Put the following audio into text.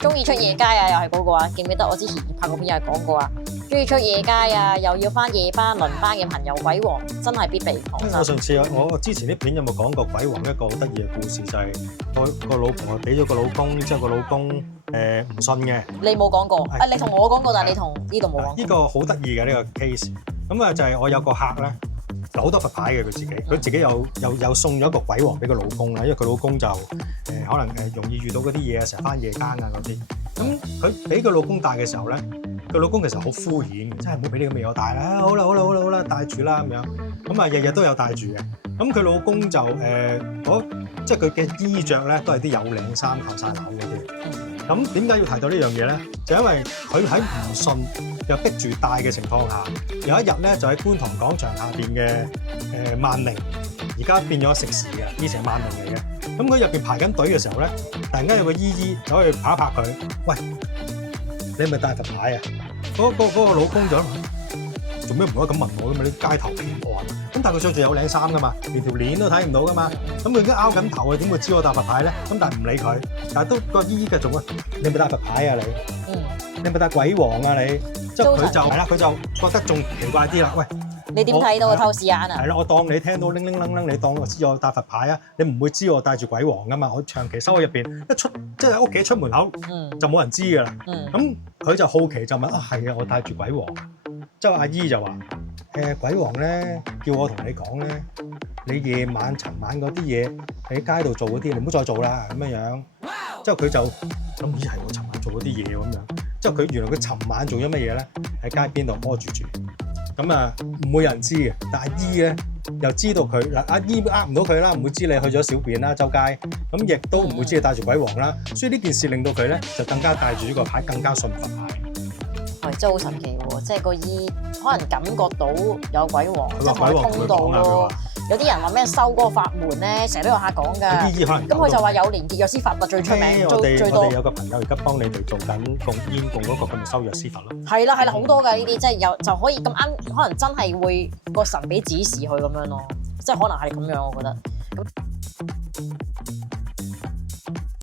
中意出夜街啊，又係嗰個啊，記唔記得我之前拍過片又係講過啊？中意出夜街啊，又要翻夜班輪班嘅朋友，鬼王真係必備。我上次我之前啲片有冇講過鬼王一個好得意嘅故事，就係我個老婆俾咗個老公，之後個老公唔信嘅。你冇講過啊？你同我講過，但係你同呢度冇講。呢個好得意嘅呢個 case。咁啊就係我有個客咧，好多佛牌嘅佢自己又送咗一個鬼王俾個老公啦，因為佢老公就可能容易遇到嗰啲嘢啊，成日翻夜更啊嗰啲。咁佢俾個老公戴嘅時候咧，佢老公其實好敷衍，真係唔好俾呢個味我戴啦，好啦，戴住啦咁樣。咁啊日日都有戴住嘅。咁佢老公就即係佢嘅衣着咧都係啲有領衫扣晒紐嗰啲。咁點解要提到呢樣嘢咧？就因為佢喺唔信又逼住戴嘅情況下，有一日咧就喺觀塘廣場下邊嘅萬寧，而家變咗食肆嘅，以前係萬寧嚟嘅。咁佢入邊排緊隊嘅時候咧，突然間有個姨姨走去拍一拍佢，喂，你係咪戴佛牌啊？嗰個老公就做咩唔可以咁問我㗎嘛？你街頭騙案，咁但係佢着住有領衫㗎嘛，連條鏈都睇唔到㗎嘛。咁佢已經拗緊頭啊，點會知我戴佛牌咧？咁但係唔理佢，但係都個姨姨繼續問：你係咪戴佛牌啊？你係咪戴鬼王啊？你即係佢就係啦，佢就覺得仲奇怪啲啦。喂，你點睇到我透視眼啊？係啦，我當你聽到鈴鈴鈴鈴，你當我知我戴佛牌啊？你唔會知我戴住鬼王㗎嘛？我長期收喺入邊，即係喺屋企出門口就冇人知㗎啦。咁佢就好奇就問：啊，係啊，我戴住鬼王。之後阿姨就話：鬼王咧叫我同你講咧，你夜晚尋晚嗰啲嘢喺街度做嗰啲，你唔好再做啦咁樣樣。之後佢就諗：咦，係我尋晚做嗰啲嘢咁樣。之後佢原來佢尋晚做咗乜嘢咧？喺街邊度摸住。咁啊，唔會有人知嘅。但阿姨咧又知道佢嗱，阿姨呃唔到佢啦，唔會知你去咗小便啦，周街。咁亦都唔會知你戴住鬼王啦。所以呢件事令到佢咧就更加戴住呢個牌，更加信佛牌。係真係好神奇喎！即係個醫可能感覺到有鬼王，即係同佢通道咯。有啲人話咩收嗰個法門咧，成日都有客講㗎。醫可能咁佢就話有連結藥師佛最出名，我最多。哋有個朋友而家幫你哋做緊供煙供嗰個，佢咪收藥師佛咯。係啦，好多㗎呢啲，即係有就可以咁啱，可能真係會個神俾指示佢咁樣咯。即係可能係咁樣，我覺得。咁